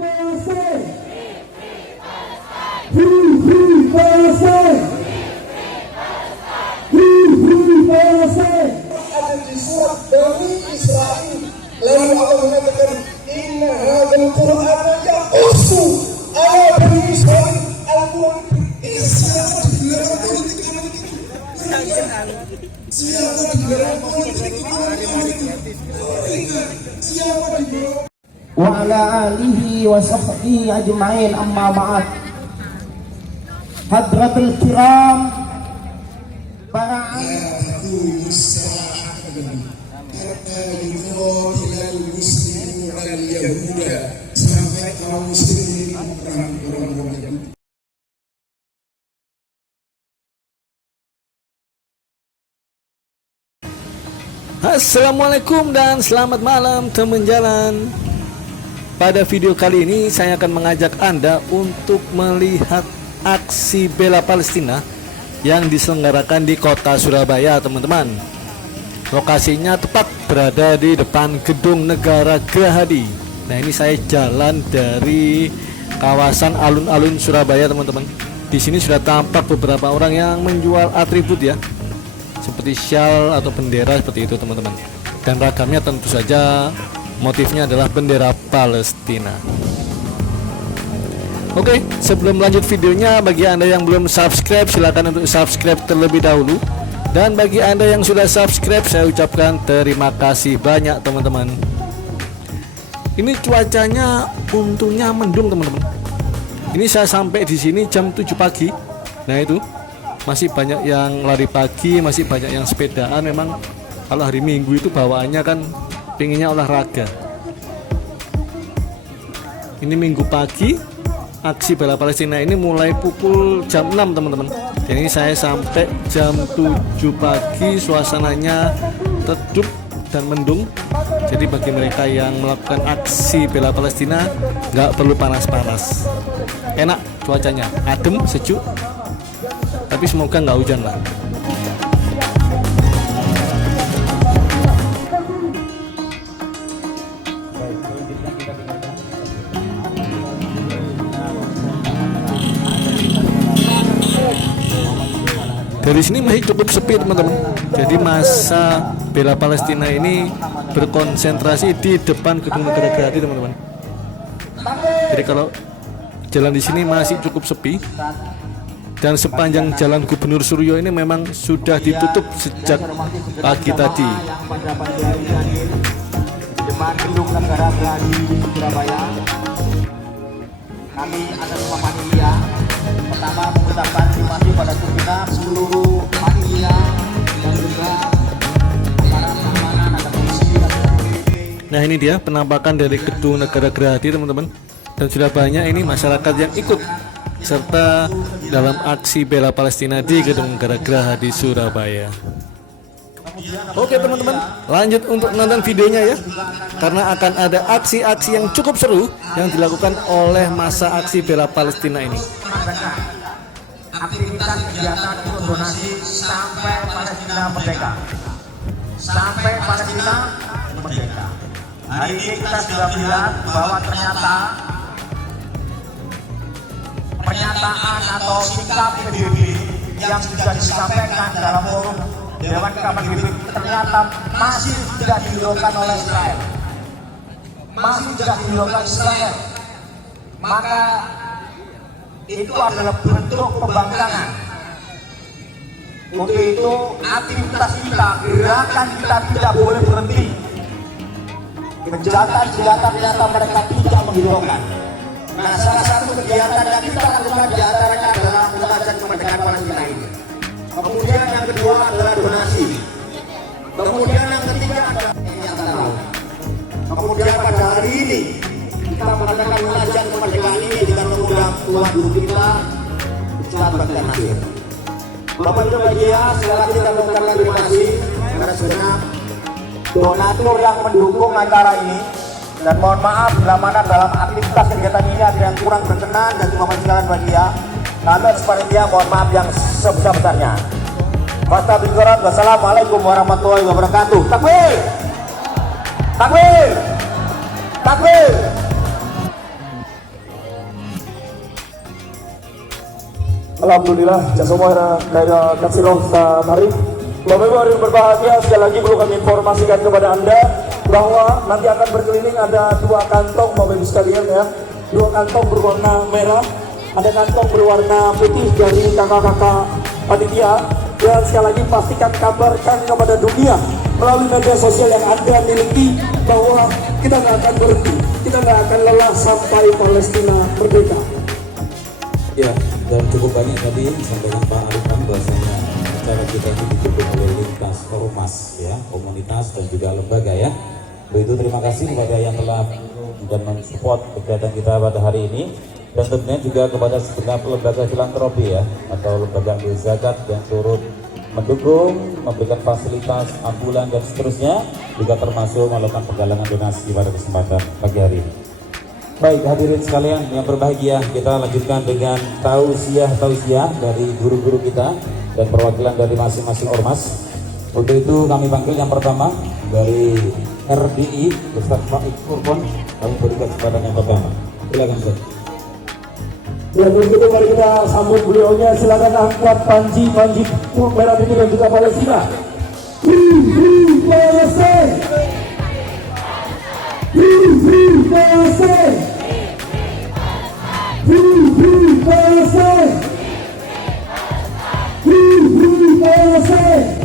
Ada di surat Bani Israil. Lalu Allah mengatakan, Inna hadzal Qur'ana yaqussu ala Bani Israil. Al-Quran siapa dibilang politik siapa dibilang politik siapa dibilang wa ala alihi wa sahbihi ajma'in, amma ba'd. Hadratul kiram, para sampai kaum muslimin orang-orang. Assalamualaikum dan selamat malam teman jalan. Pada video kali ini saya akan mengajak Anda untuk melihat aksi bela Palestina yang diselenggarakan di kota Surabaya, teman-teman. Lokasinya tepat berada di depan Gedung Negara Gerahadi. Nah, ini saya jalan dari kawasan alun-alun Surabaya, teman-teman. Di sini sudah tampak beberapa orang yang menjual atribut ya, seperti syal atau bendera seperti itu, teman-teman. Dan ragamnya tentu saja motifnya adalah bendera Palestina. Oke, sebelum lanjut videonya, bagi Anda yang belum subscribe, silakan untuk subscribe terlebih dahulu. Dan bagi Anda yang sudah subscribe, saya ucapkan terima kasih banyak, teman-teman. Ini cuacanya untungnya mendung, teman-teman. Ini saya sampai di sini jam 7 pagi. Nah, itu masih banyak yang lari pagi, masih banyak yang sepedaan. Memang kalau hari Minggu itu bawaannya kan pinginnya olahraga. Ini Minggu pagi, aksi bela Palestina ini mulai pukul jam 6, teman-teman. Dan ini saya sampai jam 7 pagi, suasananya teduh dan mendung. Jadi bagi mereka yang melakukan aksi bela Palestina nggak perlu panas-panas, enak cuacanya, adem, sejuk. Tapi semoga nggak hujan lah. Dari sini masih cukup sepi, teman-teman. Jadi masa bela Palestina ini berkonsentrasi di depan Gedung Negara Gerahadi, teman-teman. Jadi kalau jalan di sini masih cukup sepi. Dan sepanjang jalan Gubernur Suryo ini memang sudah ditutup sejak pagi tadi. depan Gedung Negara Gerahadi Surabaya, kami atas nama panitia pertama mengucapkan terima kasih pada segenap seluruh panitia dan juga para pengamanan atau polisi. Nah, ini dia penampakan dari Gedung Negara Gerahadi, teman-teman. Dan sudah banyak ini masyarakat yang ikut serta dalam aksi bela Palestina di Gedung Negara Gerahadi Surabaya. Oke, teman-teman, lanjut untuk nonton videonya ya, karena akan ada aksi-aksi yang cukup seru yang dilakukan oleh masa aksi bela Palestina ini. Aktivitas kegiatan untuk donasi sampai Palestina merdeka. Sampai Palestina merdeka. Hari ini kita sudah melihat bahwa ternyata pernyataan atau sikap PBB yang sudah disampaikan dalam forum Dewan Keamanan PBB ternyata masih tidak dihiraukan oleh Israel. Masih tidak dihiraukan Israel. Maka itu adalah bentuk pembangkangan. Untuk itu aktivitas kita, gerakan kita tidak boleh berhenti. Kejahatan ternyata mereka tidak menghiraukan. Nah, salah satu kegiatan yang kita lakukan diantaranya adalah munajat kemerdekaan Palestina ini. Kemudian yang kedua adalah donasi. Kemudian yang ketiga adalah yang tahu. Kemudian pada hari ini kita mengadakan munajat kemerdekaan ini dengan mengundang Tuan Guru kita, Ustaz Baghdad Nasir. Bapak Ibu media, sekali lagi kita mengucapkan terima kasih karena segenap donatur yang mendukung acara ini. Dan mohon maaf bila mana dalam aktivitas kegiatan ini ada yang kurang berkenan dan juga masyarakat media. Kami panitia mohon maaf yang sebesar-besarnya. Wassalamualaikum warahmatullahi wabarakatuh. Takbir! Takbir! Takbir! Alhamdulillah, jazakumullah khairan katsiran Ustaz Arif. Bapak Ibu yang berbahagia, sekali lagi perlu kami informasikan kepada Anda bahwa nanti akan berkeliling ada 2 kantong Bapak Ibu sekalian ya. 2 kantong berwarna merah, ada kantong berwarna putih dari kakak-kakak panitia. Dan sekali lagi pastikan kabarkan kepada dunia melalui media sosial yang Anda miliki bahwa kita nggak akan berhenti, kita nggak akan lelah sampai Palestina merdeka. Ya, dan cukup banyak tadi disampaikan Pak Arifan bahwasanya acara kita ini didukung oleh lintas ormas ya, komunitas dan juga lembaga ya. Begitu terima kasih kepada yang telah dan mensupport kegiatan kita pada hari ini, dan tentunya juga kepada segenap lembaga filantropi ya atau lembaga amil zakat yang turut mendukung, memberikan fasilitas ambulan dan seterusnya, juga termasuk melakukan penggalangan donasi pada kesempatan pagi hari ini. Baik hadirin sekalian yang berbahagia, kita lanjutkan dengan tausiah dari guru-guru kita dan perwakilan dari masing-masing ormas. Untuk itu kami panggil yang pertama dari RDI Ustaz Faik Kurban, kami berikan kesempatan yang pertama. Silakan Ustaz. Ya, begitu mari kita sambut beliaunya. Silakan angkat panji merah putih dan juga Palestina. Free Palestine. Free Palestine. Free Palestine. Free Palestine.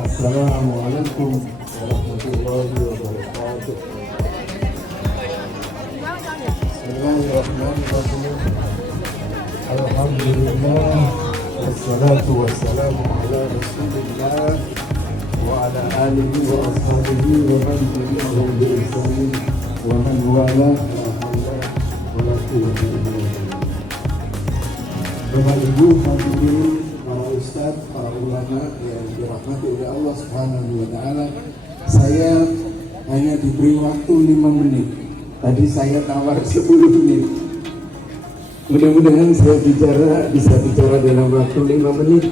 Assalamualaikum warahmatullahi wabarakatuh. Bismillahirrahmanirrahim. Alhamdulillah, wassalatu wassalamu ala rasulillah wa ala alihi wa ashabihi wa man tabi'ahum bi ihsanin wa man wala wa la quwwata illa billah. Bapak Ibu hadirin, para ustaz, para ulama yang dirahmati oleh Allah Subhanahu wa taala, saya hanya diberi waktu 5 menit. Tadi saya tawar 10 menit. Mudah-mudahan saya bisa bicara dalam waktu 5 menit,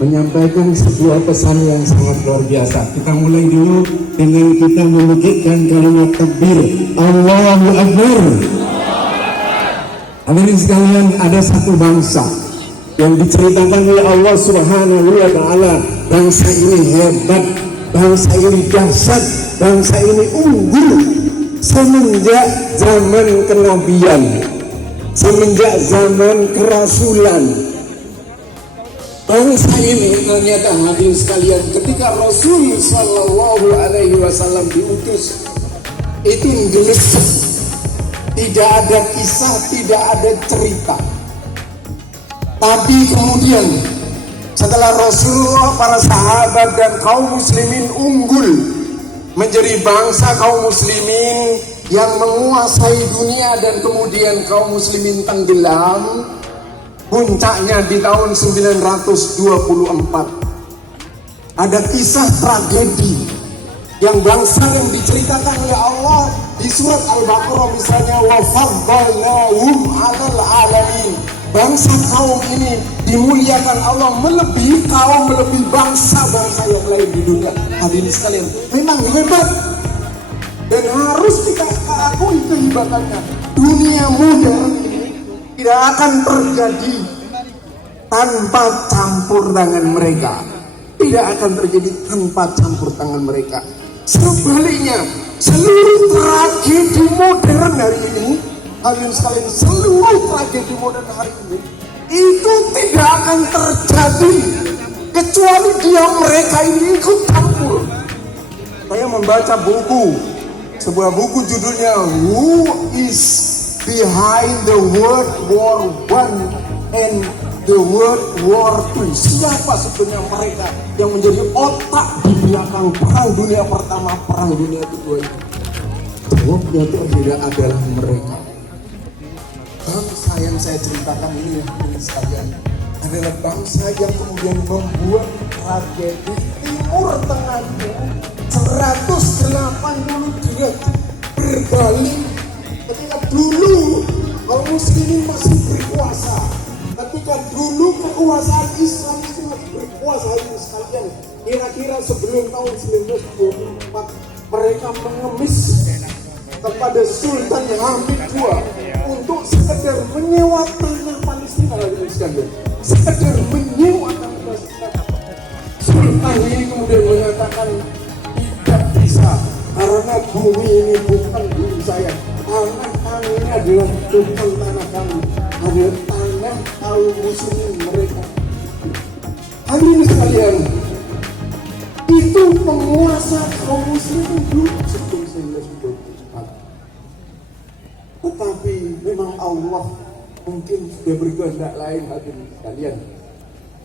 menyampaikan sebuah pesan yang sangat luar biasa. Kita mulai dulu dengan kita memikirkan kalimat takbir, Allahu Akbar. Hadirin sekalian, ada satu bangsa yang diceritakan oleh Allah Subhanahu wa taala, bangsa ini hebat, bangsa ini dahsyat, bangsa ini unggul semenjak zaman kenabian, semenjak zaman kerasulan. Bangsa ini ternyata hadirin sekalian, ketika Rasul Sallallahu Alaihi Wasallam diutus, itu gelisah, tidak ada kisah, tidak ada cerita. Tapi kemudian setelah Rasulullah, para sahabat dan kaum muslimin unggul menjadi bangsa kaum muslimin yang menguasai dunia, dan kemudian kaum muslimin tenggelam, puncaknya di tahun 924. Ada kisah tragedi yang bangsa yang diceritakan oleh Allah di surat Al-Baqarah misalnya, wa faddalnahum 'alal 'alamin. Bangsa kaum ini dimuliakan Allah melebihi bangsa-bangsa yang lain di dunia. Hadirin sekalian, memang hebat dan harus kita akui kehebatannya. Dunia modern ini tidak akan terjadi tanpa campur tangan mereka. Tidak akan terjadi tanpa campur tangan mereka. Sebaliknya, seluruh tragedi modern hari ini, hadirin sekalian, seluruh tragedi modern hari ini itu tidak akan terjadi kecuali mereka ini ikut campur. Saya membaca sebuah buku judulnya Who is Behind the World War I and the World War II? Siapa sebenarnya mereka yang menjadi otak di belakang perang dunia pertama, perang dunia kedua itu? Jawabnya tidak adalah mereka. Bangsa yang saya ceritakan ini sekalian adalah bangsa yang kemudian membuat tragedi Timur Tengah itu 180 derajat berbalik. Ketika dulu kaum muslimin masih berkuasa, ketika dulu kekuasaan Islam hadirin sekalian, kira-kira sebelum tahun 1924 mereka mengemis kepada Sultan Hamid II untuk sekedar menyewa tanah Palestina, hadirin sekalian, sekedar menyewa tanah Palestina. Sultan ini kemudian mengatakan tidak bisa, karena bumi ini bukan bumi saya, tanah ini adalah bukan tanah kami, adalah tanah kaum muslimin mereka. Hadirin sekalian, itu penguasa kaum muslimin dulu sebelum 1924. Tetapi memang Allah mungkin sudah berkehendak lain, hadirin sekalian.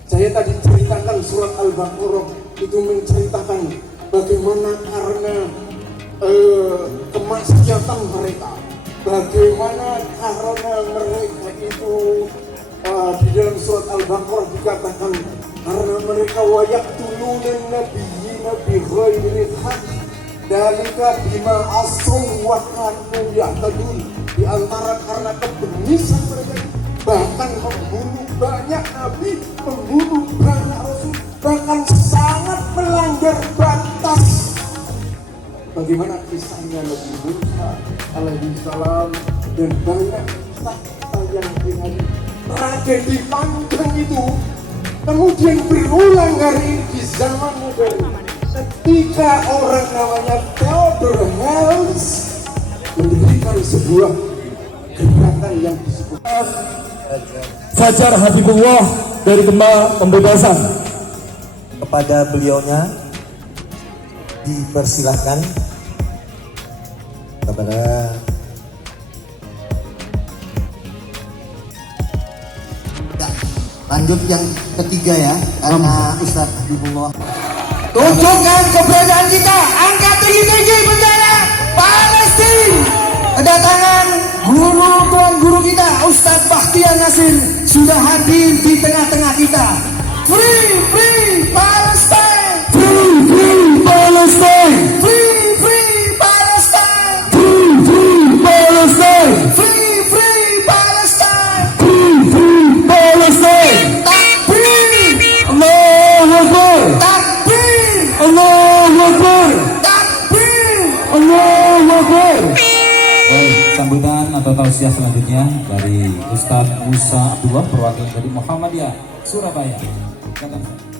Saya tadi ceritakan surat Al-Baqarah itu menceritakan bagaimana karena kemaksiatan mereka, bagaimana karena mereka itu di dalam surat Al-Baqarah dikatakan karena mereka wayak dulu dan nabiyina bi ghairi haq dalika bima asaw wa kanu ya'tadun, di antara karena kebengisan mereka, bahkan membunuh banyak nabi, membunuh banyak rasul, bahkan sangat melanggar batas. Bagaimana kisahnya Nabi Musa alaihissalam dan banyak kisah yang terjadi, tragedi panjang itu kemudian berulang hari ini di zaman modern ketika orang namanya Theodor Herzl mendirikan sebuah gerakan yang disebut Fajar Habibullah dari Gema Pembebasan. Kepada beliaunya dipersilahkan kepada lanjut yang ketiga ya, karena Ustadz Habibullah. Tunjukkan keberadaan kita, angkat tinggi-tinggi bendera Palestina. Kedatangan guru tuan guru kita Ustadz Bakhtiar Nasir sudah hadir di tengah-tengah kita. Free Palestine, free Palestine, free Palestine, free Palestine, free Palestine, free Palestine. Takbir, Allahu Akbar, takbir, Allahu Akbar, takbir, Allahu Akbar. Baik, sambutan atau tausiah selanjutnya dari Ustadz Musa Abdullah, perwakilan dari Muhammadiyah Surabaya. Silakan.